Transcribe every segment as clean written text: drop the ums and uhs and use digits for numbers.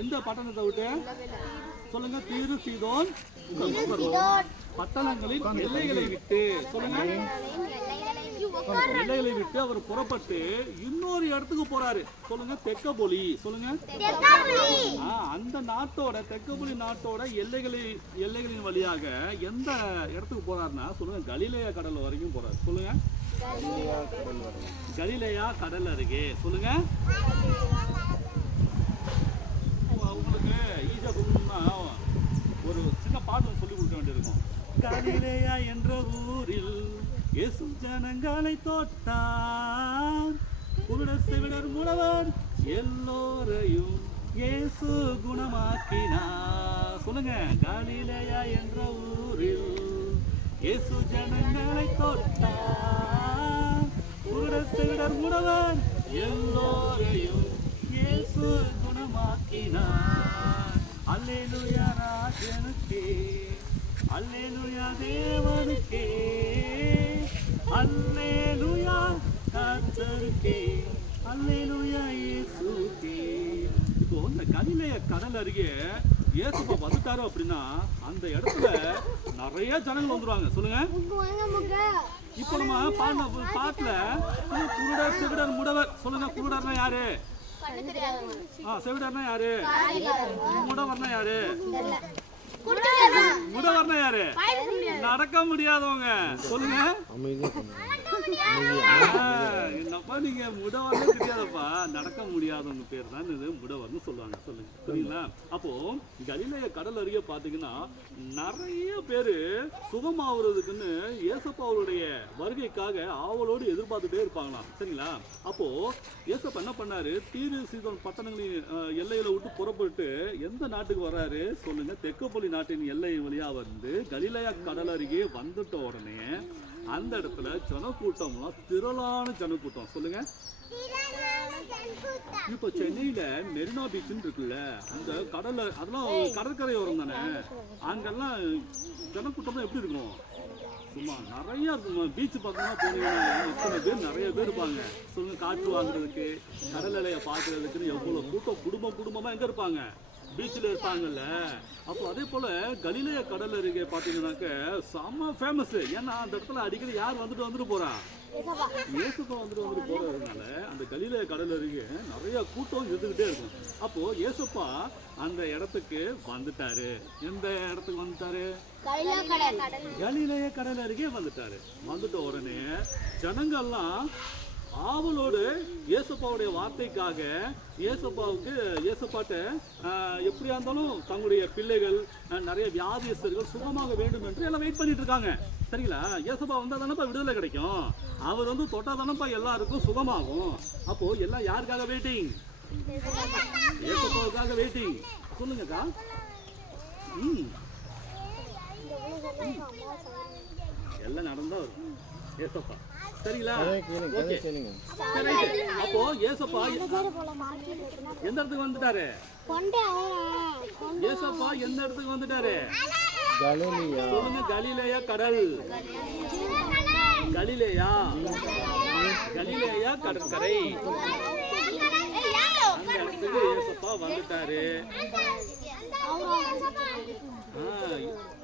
எந்த பட்டணத்தை விட்டு சொல்லுங்க? தீரு சீதோன் பட்டணங்களின் எல்லைகளை விட்டு சொல்லுங்க. எல்லைகளை விட்டு அவர் புறப்பட்டு இன்னொரு இடத்துக்கு போறாரு. சொல்லுங்க, தெக்கப்பொலி. சொல்லுங்க, அந்த நாட்டோட தெக்கப்பொலி நாட்டோட எல்லைகளின் வழியாக எந்த இடத்துக்கு போறாருன்னா சொல்லுங்க, கலிலேயா கடல் வரைக்கும் போறாரு. சொல்லுங்க, கலிலேயா கடல் அருகே. சொல்லுங்க, உங்களுக்கு ஈஸியா சொல்லணும்னா ஒரு சின்ன பாட்டு சொல்லி கொடுக்க வேண்டியிருக்கும். கலிலேயா என்ற ஊரில் இயேசு ஜனங்களை தொட்டார், குருடர் செவிடர் முடவர் எல்லோரையும் இயேசு குணமாக்கினார். சொல்லுங்க, கலிலேயா என்ற ஊரில் இயேசு ஜனங்களை தொட்டார், குருடர் செவிடர் முடவர் எல்லோரையும் இயேசு குணமாக்கினார். அல்லேலூயா ராஜனுக்கே, அல்லேலூயா தேவனுக்கே, அல்லேலூயா கர்த்தருக்கே, அல்லேலூயா இயேசுக்கே. இப்போ இந்த கலிலேயா கடல் அருகே இயேசுப்பா வந்துட்டாரு அப்படின்னா அந்த இடத்துல நிறைய ஜனங்கள் வந்துருவாங்க. சொல்லுங்க, இப்போ நம்ம பாட்டுல குருடர் செவிடர் முடவர். சொல்லுங்க, குருடர்னா யாரு? செவிடர்னா யாரு? முடவர்னா யாரு? முடவர்னா யாரு? நடக்க முடியாதவங்க. சொல்லுங்க, என்னப்பா நீங்க முடவர்னு தெரியாதப்பா, நடக்க முடியாதவங்க பேர் தான் இது முடவர்னு சொல்லுவாங்க. சொல்லுங்க, புரியுங்களா? அப்போ கலிலேயா கடல் அருகே பாத்தீங்கன்னா நிறைய பேரு சுகமாகுறதுக்குன்னு ஏசப்பா அவருடைய வருகைக்காக ஆவலோடு எதிர்பார்த்துட்டே இருப்பாங்களாம். சரிங்களா? அப்போ ஏசப்பா என்ன பண்ணாரு? தீரு சீதோன் பட்டணங்களின் எல்லையில விட்டு புறப்பட்டு எந்த நாட்டுக்கு வர்றாரு? சொல்லுங்க, தெக்கப்பொலி நாட்டின் எல்லை வழியா வந்து கலிலேயா கடல் அருகே வந்துட்ட உடனே அந்த இடத்துல ஜனக்கூட்டம்லாம் திரளான ஜனக்கூட்டம். சொல்லுங்க, இப்ப சென்னையில மெரினா பீச்சுன்னு இருக்குல்ல, அந்த கடல்ல அதெல்லாம் கடற்கரையோரம் தானே, அங்கெல்லாம் ஜனக்கூட்டம் எப்படி இருக்கும்? சும்மா நிறைய இருக்கும். பீச்சு பக்கம்லாம் போனீங்கன்னா இத்தனை பேர் நிறைய பேர் இருப்பாங்க. சொல்லுங்க, காற்று வாங்குறதுக்கு கடல் அலையை பார்க்கறதுக்குன்னு எவ்வளவு கூட்டம் குடும்பமா எங்க இருப்பாங்க? பீச்சில் இருப்பாங்கல்ல. அப்போ அதே போல கலிலேயா கடல் அருகே பார்த்தீங்கன்னாக்க செம்ம ஃபேமஸ். ஏன்னா அந்த இடத்துல அடிக்கடி யார் வந்துட்டு போறா? இயேசுப்பா வந்துட்டு போறதுனால அந்த கலிலேயா கடல் அருகே நிறைய கூட்டம் இருந்துகிட்டே இருக்கும். அப்போ இயேசுப்பா அந்த இடத்துக்கு வந்துட்டாரு. எந்த இடத்துக்கு வந்துட்டாரு? கலிலேயா கடல் அருகே வந்துட்டாரு. வந்துட்ட உடனே ஜனங்கள்லாம் ஆவலோடு இயேசுப்பாவுடைய வார்த்தைக்காக இயேசுப்பாட்ட எப்படியா இருந்தாலும் தங்களுடைய பிள்ளைகள் நிறைய வியாதியஸ்தர்கள் சுகமாக வேண்டும் என்று எல்லாம் வெயிட் பண்ணிட்டு இருக்காங்க. சரிங்களா? இயேசுப்பா வந்தா தானப்பா விடுதலை கிடைக்கும். அவர் வந்து தொட்டா தானப்பா எல்லாருக்கும் சுகமாகும். அப்போ எல்லாம் யாருக்காக வெயிட்டிங்? இயேசுப்பாவுக்காக வெயிட்டிங். சொல்லுங்கக்கா. எல்லாம் நடந்தா வரும் ஏசப்பா. சரிங்களா? அப்போ ஏசப்பா எந்த இடத்துக்கு வந்துட்டாரு? ஏசப்பா எந்த இடத்துக்கு வந்துட்டாரு? சொல்லுங்க, கலிலேயா கடல். கலிலேயா கடற்கரை. அந்த இடத்துக்கு ஏசப்பா வந்துட்டாரு.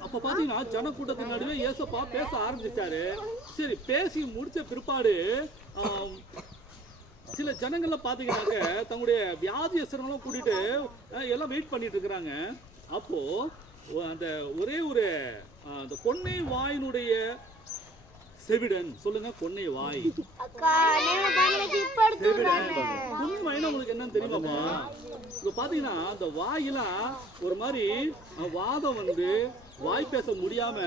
அப்ப பாத்தீங்கன்னா ஜனக்கூட்டத்தின் நடுவே ஏசப்பா பேச ஆரம்பிச்சாரு. சரி, பேசி முடிச்ச பிற்பாடு சில ஜனங்கள்லாம் பாத்தீங்கன்னாக்க தங்களுடைய வியாதியஸ்தர்களும் கூட்டிட்டு எல்லாம் வெயிட் பண்ணிட்டு இருக்கிறாங்க. அப்போ அந்த ஒரே ஒரு அந்த பொன்னை வாயினுடைய செவிடன். சொல்லுங்க, பொன்னை வாய். உண்மைன்னா உங்களுக்கு என்னன்னு தெரியுமாப்பா? இப்ப பாத்தீங்கன்னா அந்த வாயெல்லாம் ஒரு மாதிரி வாதம் வந்து வாய் பேச முடியாம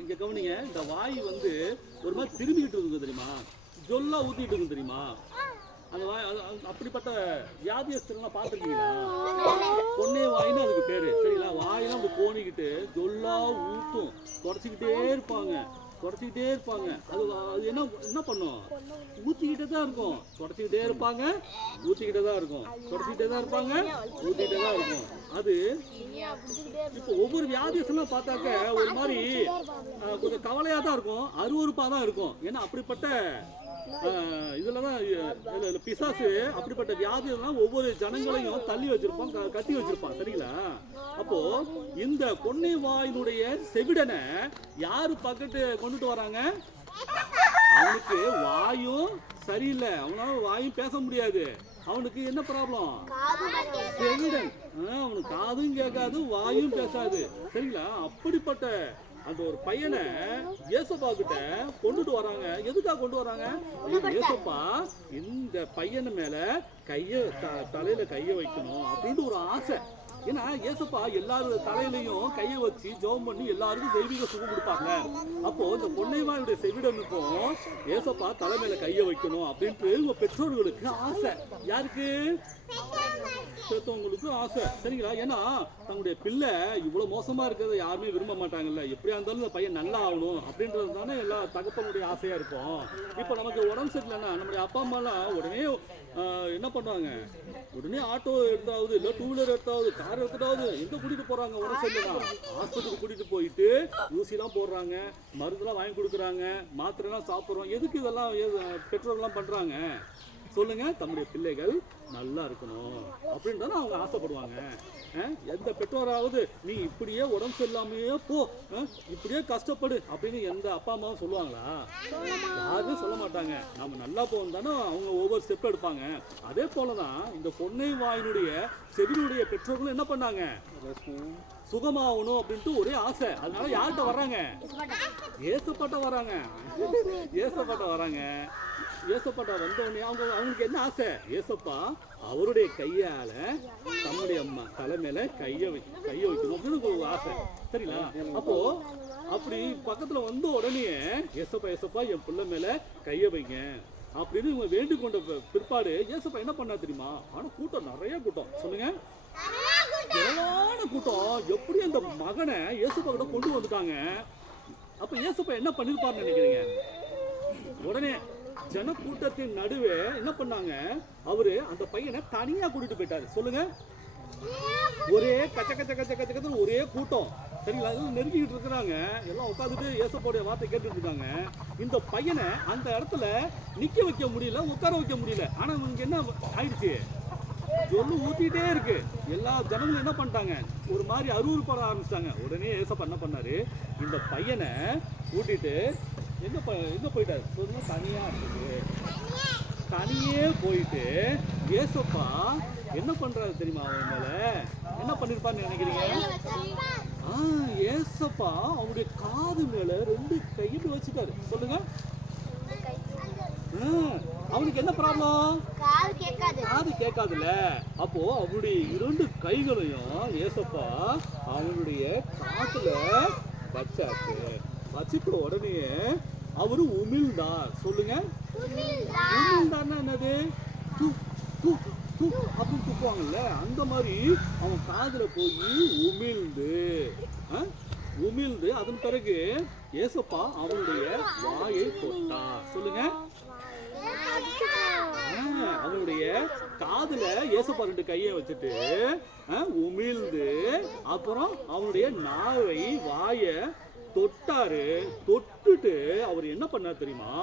இங்க கவனிங்க. இந்த வாய் வந்து ஒரு மாதிரி திரும்பிக்கிட்டு இருக்கு தெரியுமா? ஜொல்லா ஊத்திட்டு இருக்கு தெரியுமா? அந்த வாய் அப்படிப்பட்ட வியாதியஸ்தர்கள்லாம் பார்த்துருக்கீங்களா? பொன்னே வாயின்னு அதுக்கு பேரு. சரிங்களா? வாயெல்லாம் அப்படி போனிக்கிட்டு ஜொல்லா ஊத்தும், தொடச்சிக்கிட்டே இருப்பாங்க. அது என்ன பண்ணும்? ஊத்திக்கிட்டே தான் இருக்கும். தொடச்சிக்கிட்டே இருப்பாங்க, ஊத்திக்கிட்டே தான் இருக்கும். அது இப்போ ஒவ்வொரு வியாதியெல்லாம் பார்த்தாக்க ஒரு மாதிரி கொஞ்சம் கவலையா தான் இருக்கும், அருவருப்பா தான் இருக்கும். ஏன்னா அப்படிப்பட்ட இதுலதான் பிசாசு அப்படிப்பட்ட வியாதியெல்லாம் ஒவ்வொரு ஜனங்களையும் தள்ளி வச்சிருப்பான், கட்டி வச்சிருப்பான். சரிங்களா? அப்போ இந்த கொன்னை வாயினுடைய செவிடனை யாரு பக்கத்து கொண்டுட்டு வராங்க? அவனுக்கு வாயும் சரியில்லை, அவனால வாயும் பேச முடியாது. அவனுக்கு என்ன ப்ராப்ளம்? செவிடன். அவனுக்கு காதும் கேட்காது, வாயும் பேசாது. சரிங்களா? அப்படிப்பட்ட அந்த ஒரு பையனை ஏசப்பா கிட்ட கொண்டுட்டு வராங்க. எதுக்காக கொண்டு வராங்க? ஏசப்பா இந்த பையன் மேல தலையில கைய வைக்கணும் அப்படின்னு ஒரு ஆசை. ஏன்னா ஏசப்பா எல்லாரும் தலையிலையும் கையை வச்சு ஜெபம் பண்ணி எல்லாருக்கும் தெய்வீக சுகம் கொடுப்பாங்க. அப்போ இந்த பொன்னைவாயுடைய செவிடனுக்கும் ஏசப்பா தலைமையில கையை வைக்கணும் அப்படின்ட்டு உங்க பெற்றோர்களுக்கு ஆசை. யாருக்கு? பெற்றவங்களுக்கு ஆசை. சரிங்களா? ஏன்னா தங்களுடைய பிள்ளை இவ்வளவு மோசமா இருக்கிறத யாருமே விரும்ப மாட்டாங்கல்ல. எப்படியா இருந்தாலும் இந்த பையன் நல்லா ஆகணும் அப்படின்றது தானே எல்லா தகப்பனுடைய ஆசையா இருக்கும். இப்போ நமக்கு உடம்பு சரியில்லைன்னா நம்முடைய அப்பா அம்மாலாம் உடனே என்ன பண்றாங்க? உடனே ஆட்டோ எடுத்தாவது, இல்லை டூ வீலர் எடுத்தாவது, கார் எடுத்தாவது எங்க கூட்டிட்டு போறாங்க? உடம்பு சரியில்லைன்னா ஹாஸ்பிட்டலுக்கு கூட்டிட்டு போயிட்டு ஊசிலாம் போடுறாங்க, மருந்துலாம் வாங்கி கொடுக்குறாங்க, மாத்திரைலாம் சாப்பிட்றோம். எதுக்கு இதெல்லாம் பெற்றோர்கள்லாம் பண்றாங்க? சொல்லுங்க. தம்முடைய பிள்ளைகள் நல்லா இருக்கணும் அப்படின்னு தானே அவங்க ஆசைப்படுவாங்க. எந்த பெற்றோராவது நீ இப்படியே உடம்பு சரியில்லாமையே போ, இப்படியே கஷ்டப்படு அப்படின்னு எந்த அப்பா அம்மாவும் சொல்லுவாங்களா? யாரும் சொல்ல மாட்டாங்க. நம்ம நல்லா போகும் தானே அவங்க ஒவ்வொரு ஸ்டெப் எடுப்பாங்க. அதே போலதான் இந்த பொன்னை வாயினுடைய செவினுடைய பெற்றோர்களும் என்ன பண்ணாங்க? சுகமாகணும் அப்படின்ட்டு ஒரே ஆசை. அதனால யார்கிட்ட வர்றாங்க? ஏசப்பாட்ட வராங்க. ஏசப்பாட்ட வராங்க. ஏசப்பாட்ட வந்தவொடனே அவங்களுக்கு என்ன ஆசை? ஏசப்பா அவருடைய கையால தம்முடைய அம்மா தலைமையில கைய வைக்கணும் அப்படின்னு ஒரு ஆசை. சரிங்களா? அப்போ அப்படி பக்கத்துல வந்த உடனே ஏசப்பா என் பிள்ளை மேல கைய வைங்க அப்படின்னு இவங்க வேண்டிக் கொண்ட பிற்பாடு ஏசப்பா என்ன பண்ணா தெரியுமா? ஆனா கூட்டம், நிறைய கூட்டம். சொல்லுங்க, கூட்டம். எப்படி அந்த மகனை ஏசப்பா கிட்ட கொண்டு வந்துட்டாங்க. அப்ப ஏசப்பா என்ன பண்ணிருப்பாருன்னு நினைக்கிறீங்க? உடனே ஜன கூட்டத்தின் நடுவே என்ன பண்ணாங்க? அவரு அந்த பையனை தனியா கூட்டிட்டு போயிட்டாரு. சொல்லுங்க. ஒரே கச்ச கச்ச கச்ச கச்ச கச்ச ஒரே கூட்டம். சரிங்களா? எல்லாம் நெருங்கிட்டு இருக்கிறாங்க. எல்லாம் உட்காந்துட்டு ஏசப்போடைய வார்த்தை கேட்டுட்டு இருக்காங்க. இந்த பையனை அந்த இடத்துல நிக்க வைக்க முடியல, உட்கார வைக்க முடியல. ஆனா அவனுக்கு என்ன ஆயிடுச்சு? ஜொல்லு ஊத்திட்டே இருக்கு. எல்லா ஜனங்களும் என்ன பண்ணிட்டாங்க? ஒரு மாதிரி அருவருப்பட ஆரம்பிச்சிட்டாங்க. உடனே ஏசப்பா என்ன பண்ணாரு? இந்த பையனை கூட்டிட்டு எங்க போயிட்டாரு? சொல்லுங்க. தனியா இருக்குது. தனியே போயிட்டு ஏசப்பா என்ன பண்றாரு தெரியுமா? அவன் மேல என்ன பண்ணிருப்பான்னு நினைக்கிறீங்க? ஏசப்பா அவனுடைய காது மேல 2 கையை வச்சுட்டாரு. சொல்லுங்க. அவனுக்கு என்ன ப்ராப்ளம்? காது கேட்காதுல்ல. அப்போ அவனுடைய 2 கைகளையும் ஏசப்பா அவனுடைய காதுல வச்சாச்சு. வச்சுட்ட உடனே அவரு உமிழ்ந்தார். சொல்லுங்க. உமிழ்ந்தார்னா என்னது? அப்படின்னு துப்புவாங்கல்ல, அந்த மாதிரி அவன் காதுல போய் உமிழ்ந்து அதன் பிறகு ஏசப்பா அவனுடைய வாயை தொட்டார். சொல்லுங்க. அவனுடைய காதுல ஏசப்பா 2 கையை வச்சுட்டு உமிழ்ந்து அப்புறம் அவனுடைய நாவை வாயை தொட்டாரு. தொட்டுட்டு அவர் என்ன பண்ணார் தெரியுமா?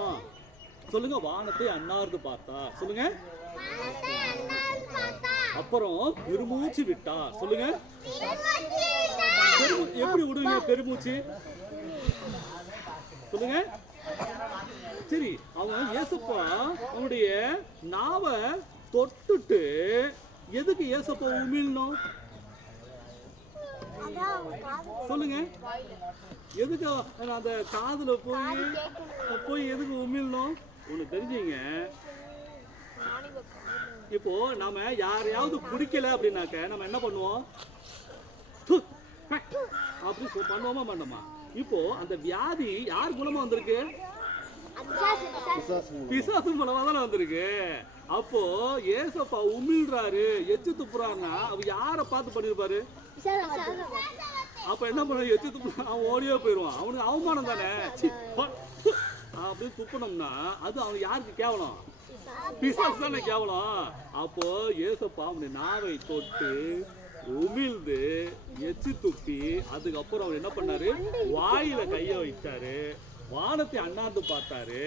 சொல்லுங்க. வானத்தை அண்ணார்ந்து பார்த்தா. சொல்லுங்க. அப்புறம் பெருமூச்சு விட்டா. சொல்லுங்க. எப்படி விடுவீங்க பெருமூச்சு? சொல்லுங்க. சரி, அவன் ஏசப்பா அவனுடைய நாவை தொட்டுட்டு எதுக்கு ஏசப்பா உமிழ்ணும்? சொல்லுங்க. எதுக்கு அந்த காதுல போய் எதுக்கு உமிழ்ணும்? ஒண்ணு தெரிஞ்சுங்க. இப்போ நாம யாரையாவது பிடிக்கல அப்படின்னாக்க நம்ம என்ன பண்ணுவோம்? அப்படி பண்ணுவோமா மாட்டோமா? இப்போ அந்த வியாதி யார் மூலமா வந்திருக்கு? பிசாசு மூலமா தானே வந்திருக்கு. அப்போ ஏசப்பா உமிழ்றாரு, எச்சு துப்புறாருன்னா அவர் யாரை பார்த்து பண்ணிருப்பாரு? அப்ப என்ன பண்ண? எச்சு துப்பு அவன் ஓடியே போயிடுவான். அவனுக்கு அவமானம் தானே. அப்படின்னு துப்புனோம்னா அது அவன் யாருக்கு கேவலம்? பிசாசு தானே கேவலம். அப்போ ஏசப்பா அவனுடைய நாவை தொட்டு உமிழ்ந்து எச்சு துப்பி அதுக்கப்புறம் அவர் என்ன பண்ணாரு? வாயில கைய வச்சாரு. வானத்தை அண்ணாந்து பார்த்தாரு.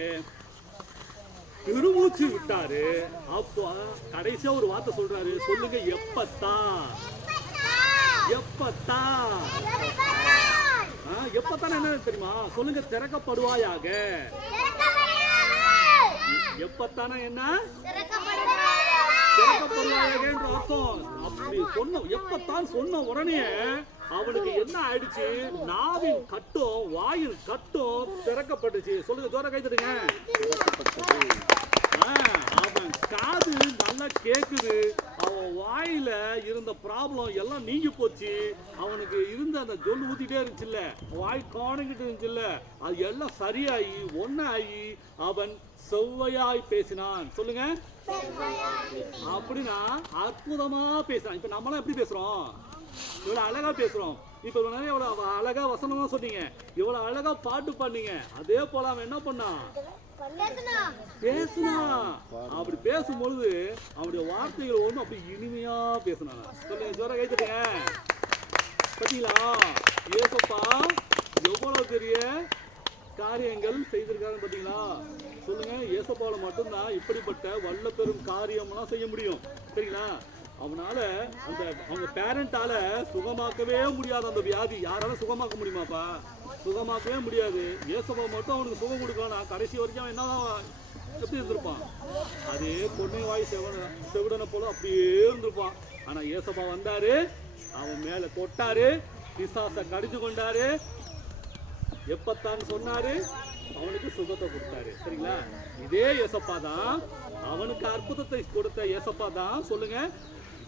பெருமூச்சு விட்டாரு. அப்போ கடைசியா ஒரு வார்த்தை சொல்றாரு, சொல்லுங்க எப்பத்தா எப்பத்தா. எப்பத்தான் என்ன தெரியுமா? சொல்லுங்க திறக்கப்படுவாயாக. எப்பத்தானா என்ன? திறக்கப்படுவாயாக என்ற அர்த்தம். அப்படி சொன்ன எப்பத்தான் சொன்ன உடனே அவனுக்கு என்ன ஆயிடுச்சு? நாவின் கட்டும் வாயில் கட்டும் திறக்கப்பட்டுச்சு. சொல்லுங்க ஜோர கை தட்டுங்க. அவன் காது நல்லா கேக்குது. அவன் வாயில இருந்த ப்ராப்ளம் எல்லாம் நீங்கி போச்சு. அவனுக்கு இருந்த அந்த ஜொல் ஊத்திட்டே இருந்துச்சுல்ல, வாய் காணிக்கிட்டு இருந்துச்சுல்ல, அது எல்லாம் சரியாயி ஒன்னாயி அவன் செவ்வையாய் பேசினான். சொல்லுங்க. அப்படின்னா அற்புதமா பேசினான். இப்ப நம்மளாம் எப்படி பேசுறோம்? இவ்வளவு அழகா பேசுறோம். இப்ப நிறைய அழகா வசனமா சொன்னீங்க, இவ்வளவு அழகா பாட்டு பண்ணீங்க. அதே போல அவன் என்ன பண்ணான்? பேசுனா. அப்படி பேசும்பொழுது அவனுடைய வார்த்தைகள் ஒன்றும் அப்படி இனிமையா பேசினான். சொல்லுங்க ஜோர கைத்துட்டீங்க. பார்த்தீங்களா ஏசப்பா எவ்வளவு பெரிய காரியங்கள் செய்திருக்காருன்னு பார்த்தீங்களா? சொல்லுங்க. ஏசப்பால மட்டும்தான் இப்படிப்பட்ட வல்ல பெரும் காரியம்லாம் செய்ய முடியும். சரிங்களா? அவனால அவங்க பேரண்டால சுகமாக்கவே முடியாது அந்த வியாதி. யாரால சுகமாக்க முடியுமாப்பா? சுகமாக்கவே முடியாது. ஏசப்பா மட்டும் அவனுக்கு சுகம் கொடுக்கலாம். கடைசி வரைக்கும் அவன் என்னதான் எப்படி இருந்திருப்பான்? அதே பொண்ணை வாய் செவிடனை போல அப்படியே இருந்திருப்பான். ஆனா ஏசப்பா வந்தாரு, அவன் மேல தொட்டாரு, பிசாசை கடிச்சு கொண்டாரு, எப்பத்தான் சொன்னாரு, அவனுக்கு சுகத்தை கொடுத்தாரு. சரிங்களா? இதே ஏசப்பா தான், அவனுக்கு அற்புதத்தை கொடுத்த ஏசப்பா தான் சொல்லுங்க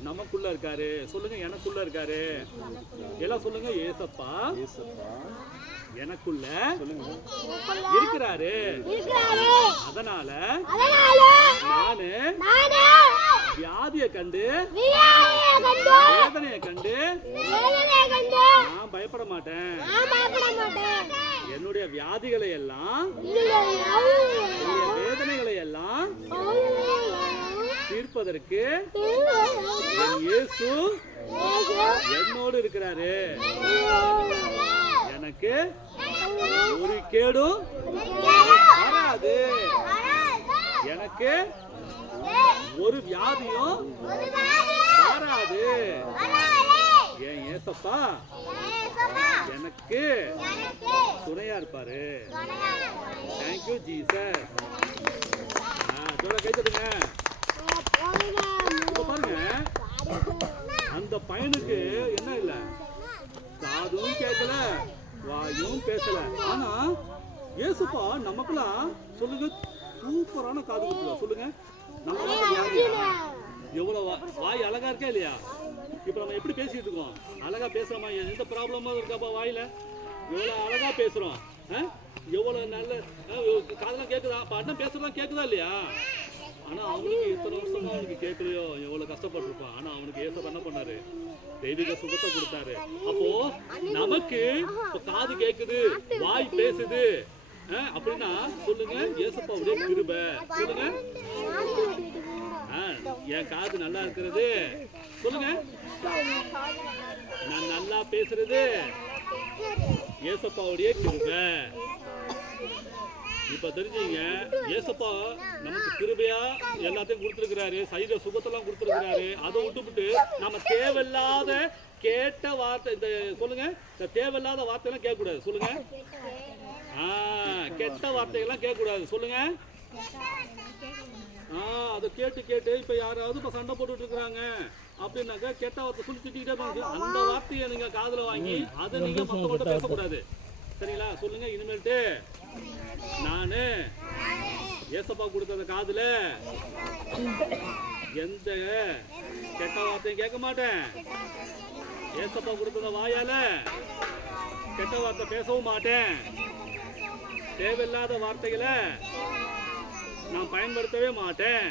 நமக்குள்ள இருக்காரு. சொல்லுங்க எனக்குள்ள இருக்காரு. எல்லாம் சொல்லுங்க. ஏசப்பா எனக்குள்ள இருக்கிறாரு. அதனால நானு வியாதியை கண்டு வேதனையை கண்டு நான் பயப்பட மாட்டேன். என்னுடைய வியாதிகளை எல்லாம் வேதனைகளை எல்லாம் தீர்ப்பதற்கு இயேசு என்னோடு இருக்கிறாரு. எனக்கு ஒரு கேடும் வராது. எனக்கு ஒரு வியாதியும் வராது. என் ஏசப்பா எனக்கு துணையா இருப்பாரு. Thank you Jesus. சொல்ல கை தட்டுங்க. பாருங்க, அந்த பையனுக்கு என்ன இல்ல, காதும் கேட்கல, வாயும் பேசல. ஆனா ஏசுப்பா நமக்குலாம் சொல்லுங்க சூப்பரான காது கொடுக்கல. சொல்லுங்க. நம்ம எவ்வளவு வாய் அழகா இருக்கா இல்லையா? இப்ப நம்ம எப்படி பேசிட்டு இருக்கோம்? அழகா பேசுறோமா? எந்த ப்ராப்ளமும் இருக்காப்பா வாயில? எவ்வளவு அழகா பேசுறோம். எவ்வளவு நல்ல காதெல்லாம் கேக்குதா? பாட்டம் பேசுறதெல்லாம் கேக்குதா இல்லையா? ஆனா அவனுக்கு இத்தனை வருஷமா அவனுக்கு கேட்கலையோ, எவ்வளவு கஷ்டப்பட்டிருப்பான். ஆனா அவனுக்கு ஏசப்பா என்ன பண்ணாரு? தெய்வீக சுகத்தை கொடுத்தாரு. அப்போ நமக்கு காது கேக்குது, வாய் பேசுது அப்படின்னா சொல்லுங்க ஏசப்பாவுடைய கிருபை. சொல்லுங்க. என் காது நல்லா இருக்கிறது, சொல்லுங்க. நான் நல்லா பேசுறது ஏசப்பாவுடைய கிருபை. இப்ப தெரிஞ்சீங்க, ஏசப்பா நமக்கு கிருபையா எல்லாத்தையும் கொடுத்துருக்கிறாரு. சரீர சுகத்தெல்லாம் கொடுத்துருக்கிறாரு. அதை விட்டுவிட்டு நம்ம தேவையில்லாத கேட்ட வார்த்தை, இந்த சொல்லுங்க, இந்த தேவையில்லாத வார்த்தையெல்லாம் கேட்கக்கூடாது. சொல்லுங்க. கெட்ட வார்த்தைகள்லாம் கேட்கக்கூடாது. சொல்லுங்க. அதை கேட்டு கேட்டு இப்ப யாராவது இப்ப சண்டை போட்டுட்டு இருக்கிறாங்க அப்படின்னாக்கா கெட்ட வார்த்தை சொல்லி திட்டிக்கிட்டே இருப்பாங்க. அந்த வார்த்தையை நீங்க காதுல வாங்கி அதை நீங்க மத்தவங்கள்ட்ட பேசக்கூடாது. சரிங்களா? சொல்லுங்க. இனிமேல்ட்டு நானு ஏசப்பா கொடுத்தத காதுல எந்த கெட்ட வார்த்தையும் கேட்க மாட்டேன். ஏசப்பா கொடுத்தத வாயால கெட்ட வார்த்தை பேசவும் மாட்டேன். தேவையில்லாத வார்த்தைகளை நான் பயன்படுத்தவே மாட்டேன்.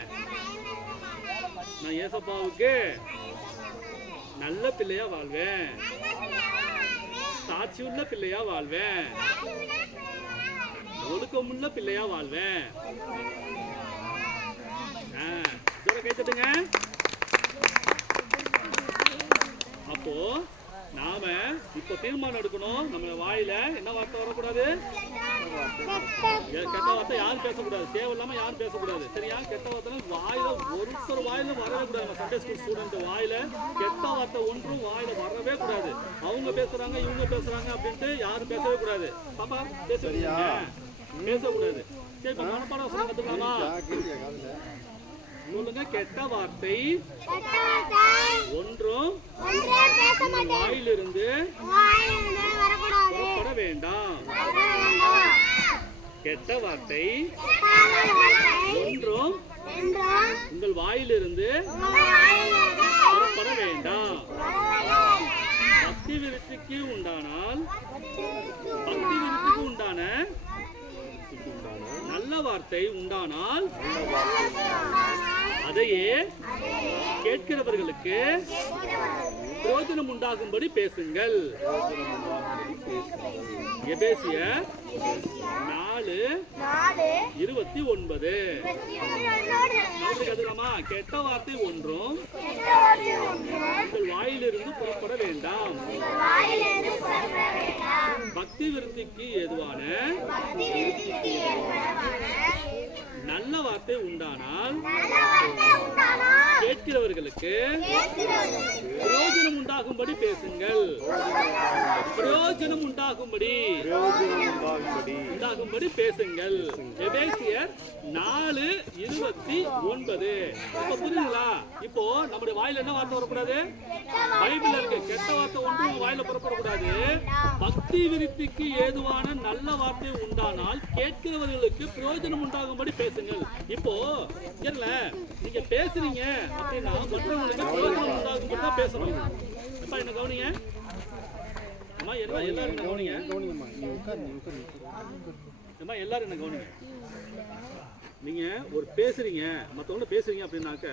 நான் ஏசப்பாவுக்கு நல்ல பிள்ளையா வாழ்வேன். சாட்சியுள்ள பிள்ளையா வாழ்வேன். ஒழுக்கமுள்ள பிள்ளையா வாழ்வேன். கை தட்டுங்க. அப்போ நாம இப்ப தீர்மானம் எடுக்கணும். நம்ம வாயில என்ன வார்த்தை வரக்கூடாது? கெட்ட வார்த்தை யாரும் பேசக்கூடாது. தேவையில்லாம யாரும் பேசக்கூடாது. சரியா? கெட்ட வார்த்தை வாயில ஒருத்தர் வாயில வரவே கூடாது. நம்ம சண்டே ஸ்கூல் ஸ்டூடெண்ட் வாயில கெட்ட வார்த்தை ஒன்றும் வாயில வரவே கூடாது. அவங்க பேசுறாங்க இவங்க பேசுறாங்க அப்படின்ட்டு யாரும் பேசவே கூடாது. பாப்பா பேசுறீங்க பேசக்கூடாது. சரி இப்ப மனப்பாடம் சொல்ல கத்துக்கலாமா? சொல்லுங்க. கெட்ட வார்த்தை ஒன்றும் வாயிலிருந்து புறப்பட வேண்டாம். கெட்ட வார்த்தை ஒன்றும் உங்கள் வாயிலிருந்து புறப்பட வேண்டாம். பக்தி விருத்திக்கு உண்டான நல்ல வார்த்தை உண்டானால் அதையே கேட்கிறவர்களுக்கு பிரயோஜனம் உண்டாகும்படி பேசுங்கள். எபேசியர் 4:29. கெட்ட வார்த்தை ஒன்றும் உங்கள் வாயிலிருந்து புறப்பட வேண்டாம். பக்தி விருத்திக்கு ஏதுவான நல்ல வார்த்தை உண்டானால் கேட்கிறவர்களுக்கு பிரயோஜனம் உண்டாகும்படி பேசுங்கள். பிரயோஜனம் உண்டாகும்படி பேசுங்கள். எபேசியர் 4:29. இப்ப புரியுதுங்களா? இப்போ நம்முடைய வாயில என்ன வார்த்தை வரக்கூடாது? பைபிள்ல இருக்கு கெட்ட வார்த்தை ஒன்றும் வாயில புறப்படக்கூடாது. பக்தி விருத்திக்கு ஏதுவான நல்ல வார்த்தை உண்டானால் கேட்கிறவர்களுக்கு பிரயோஜனம் உண்டாகும்படி பேசுங்கள். இப்போ இல்ல நீங்க பேசுறீங்க அப்படின்னா மற்றவங்களுக்கு பிரயோஜனம் உண்டாகும்படி தான் பேசணும். அப்ப என்ன கவனிங்க. அம்மா எல்லாரும் என்ன கவனிங்க. அம்மா எல்லாரும் என்ன கவனிங்க. நீங்க ஒரு பேசுறீங்க மற்றவங்கள பேசுறீங்க அப்படின்னாக்க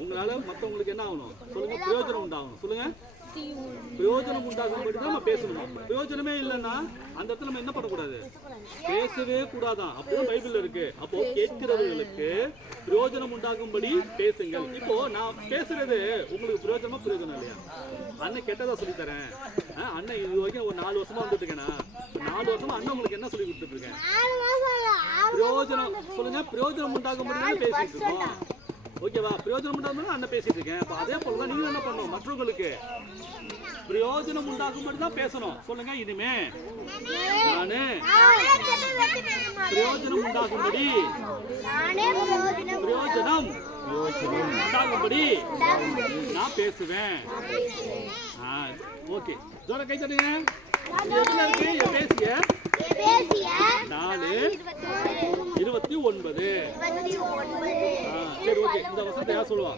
உங்களால மற்றவங்களுக்கு என்ன ஆகணும் சொல்லுங்க? பிரயோஜனம் உண்டாகணும். சொல்லுங்க. பிரயோஜனம் உண்டாகும்படி தான் நம்ம பேசணும். பிரயோஜனமே இல்லைன்னா அந்த இடத்துல நம்ம என்ன பண்ணக்கூடாது? பேசவே கூடாதான். அப்போ பைபிள்ல இருக்கு. அப்போ கேட்கிறவர்களுக்கு பிரயோஜனம் உண்டாகும்படி பேசுங்கள். இப்போ நான் பேசுறது உங்களுக்கு பிரயோஜனமா பிரயோஜனம் இல்லையா? அண்ணன் கெட்டதா சொல்லி தரேன். அண்ணன் இது வரைக்கும் ஒரு 4 வருஷமா வந்துட்டு இருக்கேனா? 4 வருஷமா அண்ணன் உங்களுக்கு என்ன சொல்லி கொடுத்துட்டு இருக்கேன்? பிரயோஜனம் சொல்லுங்க. பிரயோஜனம் உண்டாகும்படி தான் பேசிட்டு இருக்கோம். ஓகேவா? பிரயோஜனம் உண்டாகும் அண்ணன் பேசிட்டு இருக்கேன். அப்ப அதே போலதான் நீங்க என்ன பண்ணணும்? மற்றவங்களுக்கு பிரயோஜனம் உண்டாகும்படி தான் பேசணும். சொல்லுங்க. இனிமே நானு பிரயோஜனம் உண்டாகும்படி நான் பேசுவேன். ஓகே ஜோர கை தட்டுங்க. எதுல இருக்கு? எபேசியர் 4:29. சரி ஓகே. இந்த வசனத்தை யார் சொல்லுவா?